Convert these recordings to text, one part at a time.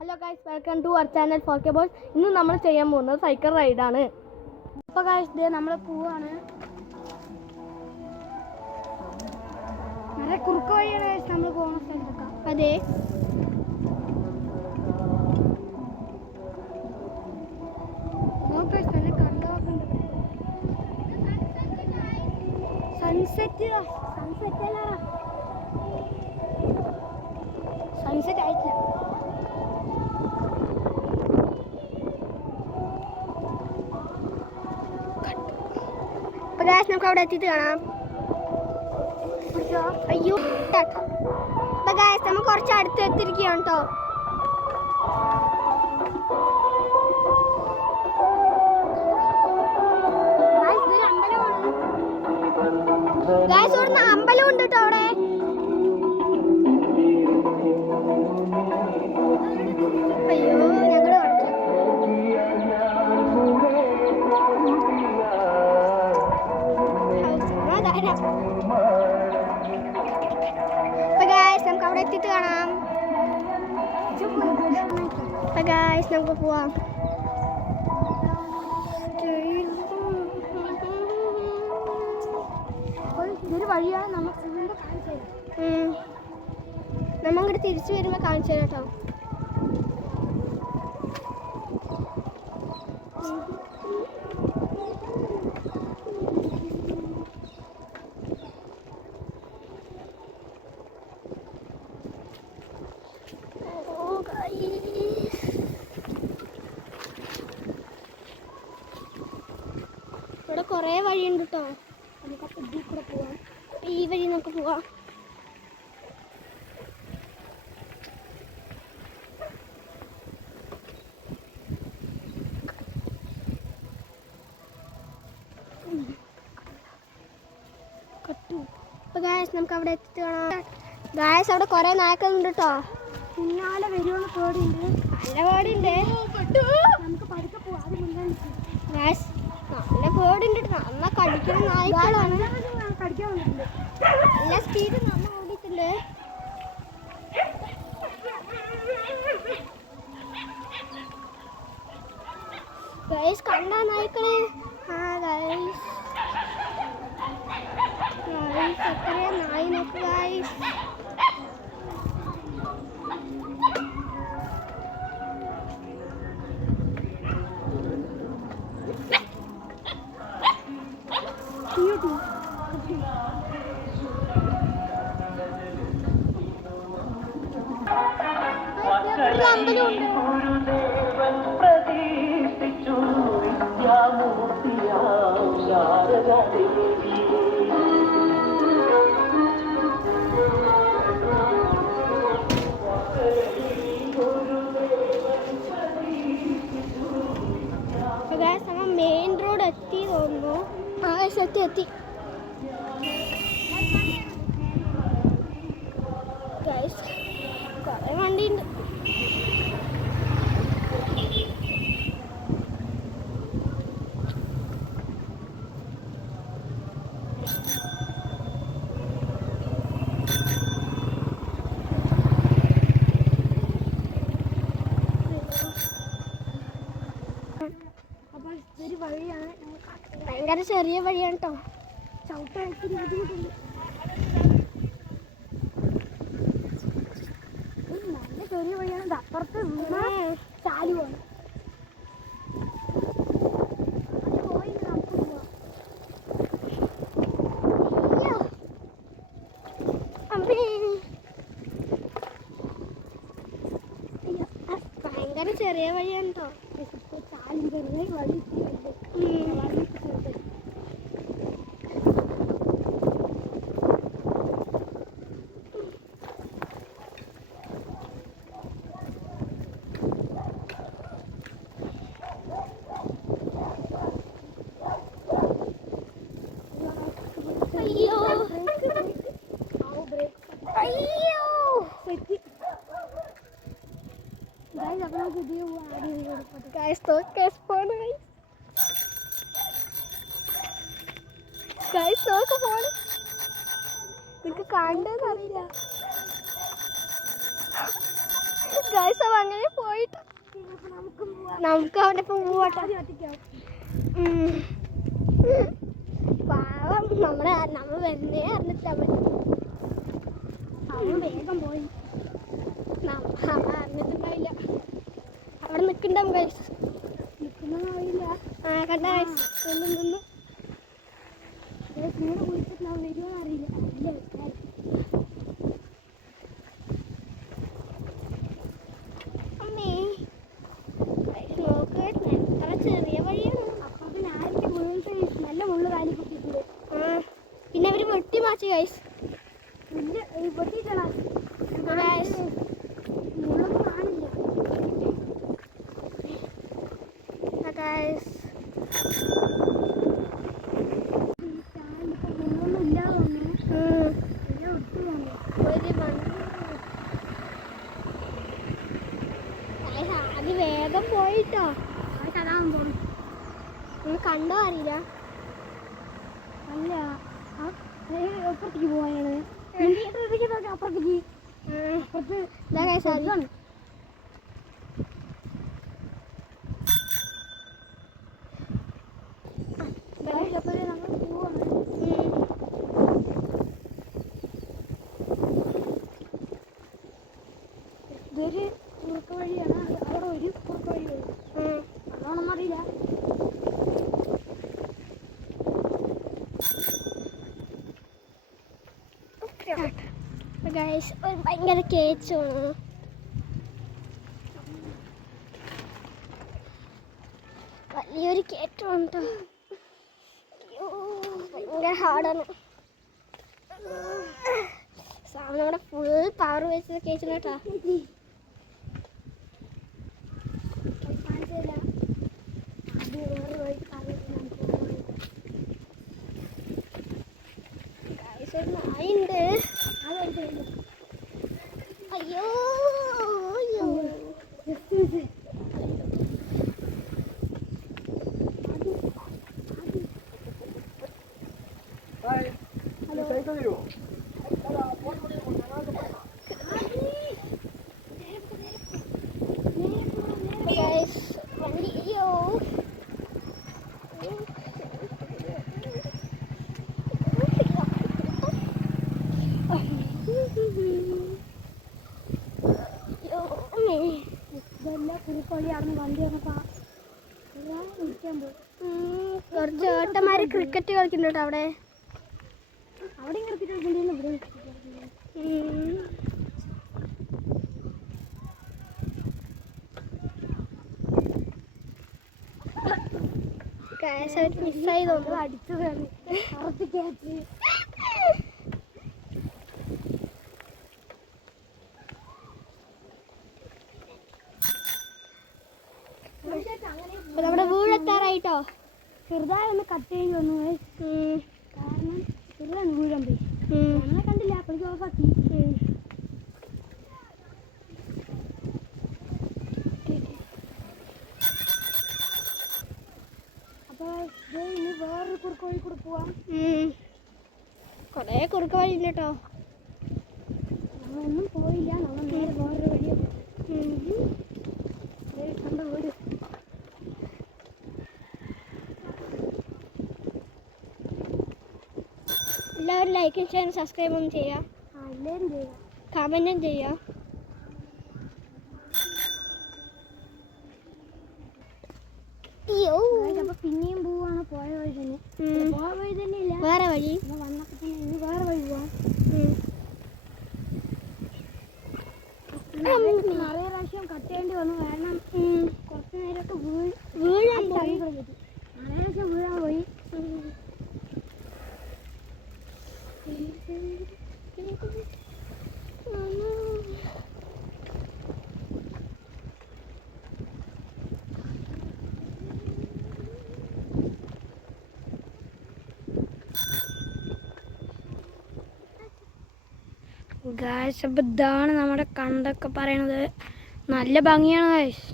Hello guys, welcome to our channel 4K boys. ഇന്ന് നമ്മൾ ചെയ്യാൻ പോകുന്നത് സൈക്കിൾ റൈഡാണ്. അപ്പോൾ ഗൈസ് ദേ നമ്മൾ പോവാണ്. നല്ല കുറുക്ക് വഴിയാണ് ഗൈസ് നമ്മൾ പോകുന്ന സ്ഥലത്തൊക്കെ. അതെ, സൺസെറ്റ് ആയിട്ടില്ല. അപ്പോൾ ഗൈസ് നമുക്ക് അവിടെ എത്തിയിട്ട് കാണാം. അയ്യോ, അപ്പോൾ ഗൈസ് നമ്മൾ കുറച്ച് അടുത്ത് എത്തിയിരിക്കുകയാണ് കേട്ടോ. ഗൈസ് ഇവിടുന്ന് അമ്പലം ഉണ്ട് കേട്ടോ അവിടെ. അയ്യോ, ഞങ്ങൾ അപ്പൊ ഗൈസ് നമുക്ക് അവിടെ എത്തിയിട്ട് കാണാം. അപ്പൊ ഗൈസ് നമുക്ക് പോവാം. ഇതൊരു വഴിയാണ് നമുക്ക് നമ്മങ്ങോട്ട് തിരിച്ചു വരുമ്പോ കാണിച്ചു തരാം കേട്ടോ. ഇവിടെ കുറേ വഴിയുണ്ട് കേട്ടോ. നമുക്ക് ഇതിൽ കൂടെ പോവാം. ഈ വഴി നമുക്ക് പോവാം. അപ്പൊ ഗായ്സ് നമുക്ക് അവിടെ എത്തിയിട്ട് കാണാം. ഗായ്സ് അവിടെ കുറേ നായ്ക്കളുണ്ട് കേട്ടോ. പിന്നാലെ വരുമെന്ന് പേടിയുണ്ട്. നല്ല പേടിയുണ്ട്. നമുക്ക് പതുക്കെ പോവാം. അത് മുന്നാണ് ഗായ്സ്. നല്ല പേടിയുണ്ട്. നന്നാ കടിക്കുന്ന നായ്ക്കളാണ്. കടിക്കാൻ വന്നിട്ടുണ്ട്. നല്ല സ്പീഡ് നന്ന ഓടിയിട്ടുണ്ട്. ഗായ്സ് കണ്ട നായ്ക്കള്. ആ ഗായ്സ് എത്രയാ നായി നോക്ക് ഗായ്സ്. മെയിൻ റോഡ് എത്തി തോന്നുന്നു. എത്തി ഗൈസ് കുറേ വണ്ടിയുണ്ട്. ഒരു വഴിയാണ്, ഭയങ്കര ചെറിയ വഴിയാണ് കേട്ടോ. ചവിട്ടായിട്ട് ബുദ്ധിമുട്ടുണ്ട്. നല്ല ചെറിയ വഴിയാണ്. അപ്പുറത്ത് ചാലു പോകണം. ഭയങ്കര ചെറിയ വഴിയാണ് കേട്ടോ. ചാലും ചെറിയ വഴി. അയ്യോ അയ്യോ guys, तो कैसे फोन है guys, तो का फोन നിങ്ങൾക്ക് കാണേണ്ടത് അറിയില്ല. ഗൈസ് അവ അങ്ങനെ പോയിട്ട് നമുക്ക് അവൻ്റെ ഒപ്പം പോവാട്ടോ. പാവം നമ്മൾ വെറുതെ അറിഞ്ഞിട്ടാ അവൻ വേഗം പോയി. അവൻ അറിഞ്ഞിട്ടുണ്ടാവില്ല അവിടെ നിൽക്കണ്ടാവും ഗൈസ്. നിൽക്കുന്നറിയില്ല. ആ കണ്ട ഗൈസ് നിന്ന് കൂടെ കുളിച്ചിട്ട് ഞാൻ വരുമോ അറിയില്ല. അമ്മേ നോക്ക് എത്ര ചെറിയ വഴിയാണ്. അപ്പം ആർക്ക് മുഴുവൻ നല്ല മുള്ളു കാലി കുത്തിയിട്ടുണ്ട്. പിന്നെ അവർ വെട്ടി മാറ്റി ഗൈസ്. വെട്ടിയിട്ടാണ് മുള്ളൊന്നും കാണില്ല ഗൈസ്. അത് വേഗം പോയിട്ടോ. കണ്ടോ അറിയില്ല. അല്ല അപ്പുറത്തേക്ക് പോവാനാണ്. അപ്പുറത്തേക്ക് അപ്പുറത്ത് ഇതൊരു കുറുക്ക് വഴിയാണ്. അവിടെ ഒരു കുറുക്ക് വഴി വരും. അതാണെന്ന് അറിയില്ല. ഗൈസ് ഒരു ഭയങ്കര കേച്ചാണ്. വലിയൊരു കയറ്റമാണ് കേട്ടോ. ഭയങ്കര ഹാർഡാണ്. സാധനം ഫുൾ പവർ വെച്ച് കയറ്റുന്നു കേട്ടോ. നായുണ്ട്. അയ്യോ അയ്യോ വണ്ടി അയ്യോ ഇതെല്ലാം കുറുക്കൊഴിയാണെന്ന് വണ്ടി വന്നപ്പോ ഇരിക്കാൻ പോയി. കുറച്ച് ഏട്ടന്മാര് ക്രിക്കറ്റ് കളിക്കുന്നുണ്ട് അവിടെ. അവിടെയും ക്രിക്കറ്റ് കളിക്കണ്ടല്ലോ. ഇവിടെ മിസ്സായി തോന്നുന്നു. അടിച്ചതാണ് കറക്റ്റ് ക്യാച്ച്. നമ്മുടെ വീടെത്താറായിട്ടോ. ചെറുതായി ഒന്ന് കട്ട് ചെയ്ത് വന്നു. കാരണം ചെറുതാണ് വീഴാൻ പോയി. നമ്മളെ കണ്ടില്ല. അപ്പോഴേക്കും ഓഫാക്കി. അപ്പോൾ ഇനി വേറൊരു കുറുക്ക് വഴി കൂടെ പോവാം. കുറേ കുറുക്ക് വഴി ഉണ്ട് കേട്ടോ. നമ്മളൊന്നും പോയില്ല. നമ്മൾ നേരെ വേറൊരു വഴി കണ്ട വീട്. എല്ലാവരും ലൈക്കും ഷെയറും സബ്സ്ക്രൈബും ചെയ്യുക. എല്ലാവരും ചെയ്യുക. കമൻറ്റും ചെയ്യുക. അപ്പൊ പിന്നെയും പോവാണ് പോയ വഴി തന്നെ. പോയ വഴി തന്നെ ഇല്ല, വേറെ വഴി. വന്നപ്പോ തന്നെ ഇനി വേറെ വഴി പോവാം. നിറയെ പ്രാവശ്യം കട്ട് ചെയ്യേണ്ടി വന്നു. കാരണം കുറച്ച് നേരമൊക്കെ വീഴാൻ പോയി. നിറയെ പ്രാവശ്യം വീഴാൻ പോയി. ഗായ്സ് അപ്പോൾ ഇതാണ് നമ്മുടെ കണ്ടൊക്കെ പറയണത്. നല്ല ഭംഗിയാണ് ഗായ്സ്.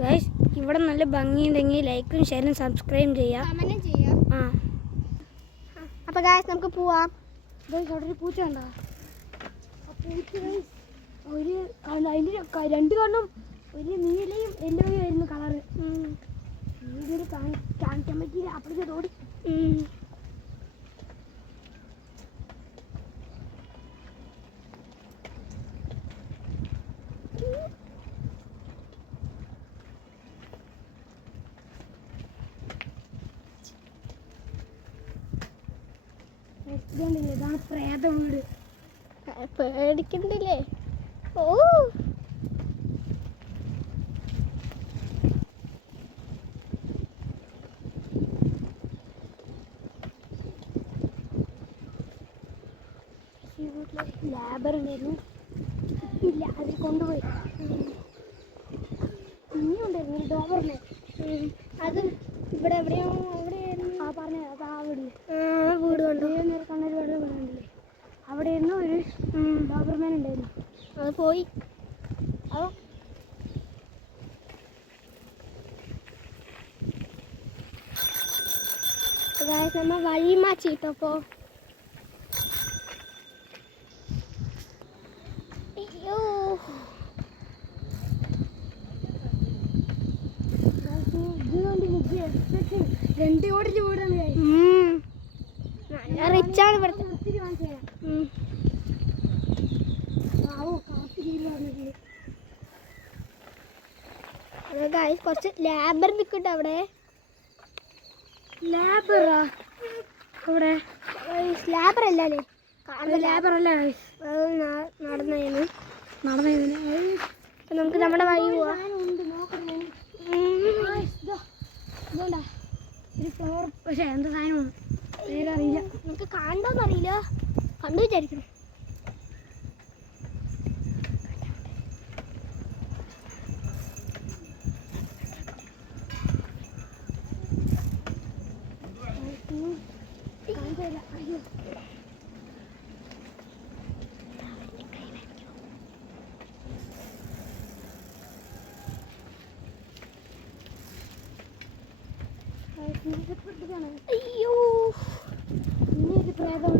ഗായ്സ് ഇവിടെ നല്ല ഭംഗിയുണ്ടെങ്കിൽ ലൈക്കും ഷെയറും സബ്സ്ക്രൈബും ചെയ്യാം. ആ അപ്പോൾ ഗായ്സ് നമുക്ക് പോവാം. അവിടെ ഒരു പൂച്ച ഉണ്ടോ? ഒരു അതിൻ്റെ രണ്ട് കണ്ണും ഒരു നീലയും യെല്ലോയും ആയിരുന്നു കളറ്. വീഡിയോയിൽ കാണിക്കാൻ പറ്റിയില്ല, അപ്പോഴേക്കും ഓടി. ഇതാണ് പ്രേത വീട്. പേടിക്കണ്ടില്ലേ? ഓ ലാബർ ഉണ്ടായിരുന്നു, ഇല്ല അതിൽ കൊണ്ടുപോയി. ഇനിയുണ്ടായിരുന്നു ഒരു ഡോബറിന്. അത് ഇവിടെ എവിടെയോ അവിടെയായിരുന്നു. ആ പറഞ്ഞ അത് ആ വീട് കണ്ടു. കണ്ണൂർ വെള്ളം വീടുണ്ടല്ലേ, അവിടെയായിരുന്നു ഒരു ഡോബർമാൻ ഉണ്ടായിരുന്നു. അത് പോയി. അതോ നമ്മ വഴി മാറ്റിട്ടപ്പോ അയ്യോ രണ്ട് കോടി വീടാണ്. നല്ല റിച്ചാണ് ഇവിടുത്തെ. കുറച്ച് ലാബർ നിൽക്കട്ടെ അവിടെ. ലാബറാ അവിടെ? ലാബർ അല്ലേ? ലാബർ അല്ല, നടന്നതിന് നമുക്ക് നമ്മുടെ വഴി പോവാം. പക്ഷെ എന്ത് സാധനമാണ് പേരറിയില്ല, നമുക്ക് കണ്ടോന്നറിയില്ല. കണ്ടു വിചാരിക്കണം. അയ്യോ ഇനി ഒരു പ്രേതം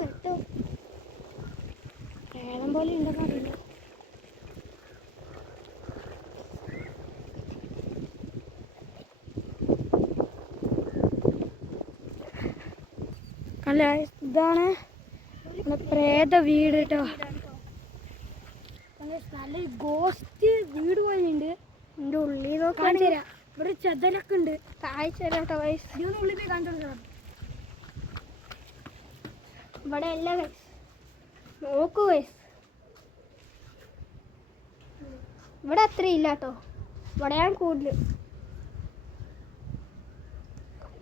നിർത്തും. പ്രേതം പോലെ ഉണ്ടെന്ന് അറിയില്ല. അല്ല, ഇതാണ് പ്രേത വീട് കേട്ടോ. നല്ല ഗോസ്റ്റ് വീട് പോലുണ്ട്. എൻ്റെ ഉള്ളിൽ നോക്കാൻ തരാം. ഇവിടെ ചെതലൊക്കെ ഉണ്ട്. കാഴ്ച കേട്ടോ വയസ്സ്. ഇതിന് ഉള്ളിൽ പോയി കാണിച്ചു കൊടുക്കണം. ഇവിടെ എല്ലാം വയസ്സ് നോക്കൂ വയസ്സ്. ഇവിടെ അത്ര ഇല്ല കേട്ടോ, ഇവിടെയാണ് കൂടുതൽ.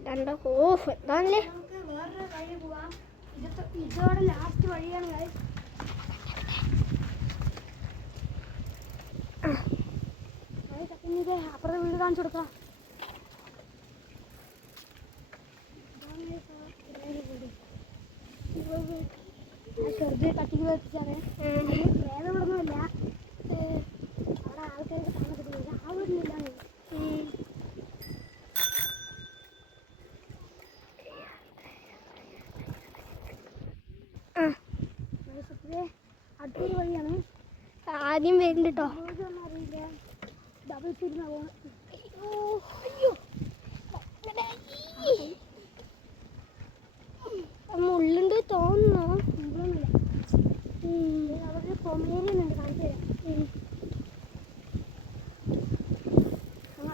രണ്ടോ ഓഫ് എന്താണല്ലേ. നമുക്ക് വേറൊരു വഴി പോവാം. ഇതോടെ ലാസ്റ്റ് വഴിയാണ് ഗൈസ്. അപ്പുറത്തെ വീട് കാണിച്ചു കൊടുക്കാം. ചെറുത് കട്ടിക്ക് വെച്ചാണ്. വേറെ ഇവിടൊന്നുമില്ല, അവിടെ ആൾക്കാർക്ക് താമസിക്കുന്നില്ല. ആ വീട്ടിലില്ല. അടുത്തൊരു വഴിയാണ്. ആദ്യം വരുന്നുണ്ട് കേട്ടോ. അറിയില്ല, ഡബിൾ സ്പീഡിനാ പോകണം. മുള്ളുണ്ട് തോന്നുന്നു. അവിടെ പൊമേരിയനുണ്ട്, കാണിച്ചു തരാം.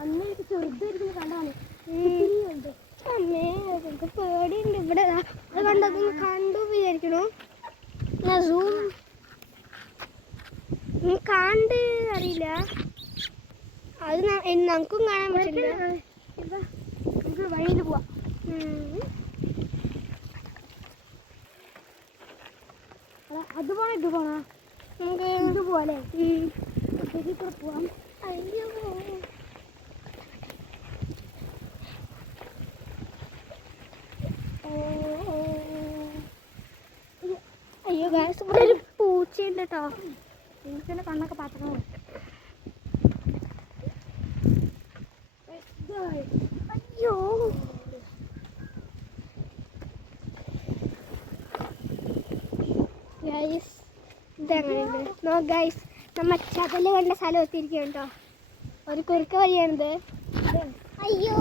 അന്ന് ചെറുതായിരിക്കും കണ്ടാണ്. അമ്മേ എനിക്ക് പേടിയുണ്ട്. ഇവിടെ അത് കണ്ടതൊന്ന് കണ്ടു വിചാരിക്കണു. ഞാൻ സൂം കണ്ട് അറിയില്ല. അത് നമുക്കും കാണാൻ പറ്റില്ല. നമുക്ക് വഴിയിൽ പോവാം. അത് പോണോ ഇത് പോണോ? നമുക്ക് ഇത് പോവാല്ലേ? കൂടെ പോവാം. അയ്യോ അയ്യോ ഗായ്സ്, ഇവിടെ ഒരു പൂച്ചയുണ്ട് കേട്ടോ. എനിക്ക് തന്നെ കണ്ണൊക്കെ പാത്രം. അയ്യോ ഗായ്സ്, ഇതങ്ങനെയുണ്ട്. നോ ഗൈസ്, നമ്മ ചതല് കണ്ട സ്ഥലം എത്തിയിരിക്കും കേട്ടോ. ഒരു കുറുക്ക വഴിയാണിത്. അയ്യോ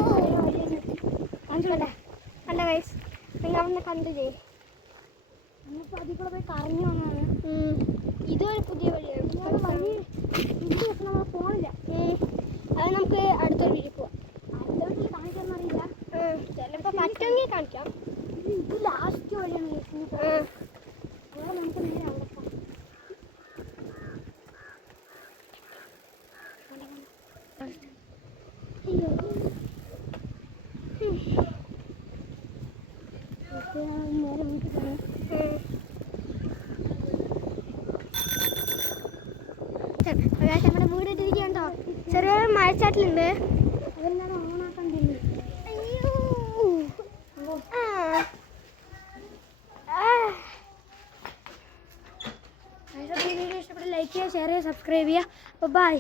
കണ്ട ഗൈസ്, നിങ്ങൾ അവിടെ കണ്ടില്ലേ? നമ്മളിപ്പോൾ അതിൽ കൂടെ പോയി കറങ്ങി വന്നാണ്. ഇതൊരു പുതിയ വഴിയാണ്. വഴി നമ്മൾ പോണില്ല. അത് നമുക്ക് അടുത്തൊരു വീട്ടിൽ പോവാം. അടുത്ത വീട്ടിൽ കാണിക്കാമെന്ന് അറിയില്ല, ചിലപ്പോൾ പറ്റുമെങ്കിൽ കാണിക്കാം. ഇത് ലാസ്റ്റ് വഴിയാണ്. അവിടെ നമുക്ക് നേരെ അവിടെ പോകാം. അയ്യോ നേരെ വീട്ടിൽ പോകാം. നമ്മുടെ വീട് ഇട്ടിരിക്കണ്ടോ? ചെറിയൊരു മഴച്ചാട്ടിലുണ്ട്. അതെല്ലാം ഓണാക്കണ്ടില്ല. അയ്യോ വീഡിയോ ഇഷ്ടപ്പെട്ട ലൈക്ക് ചെയ്യുക, ഷെയർ ചെയ്യുക, സബ്സ്ക്രൈബ് ചെയ്യുക. ബൈ.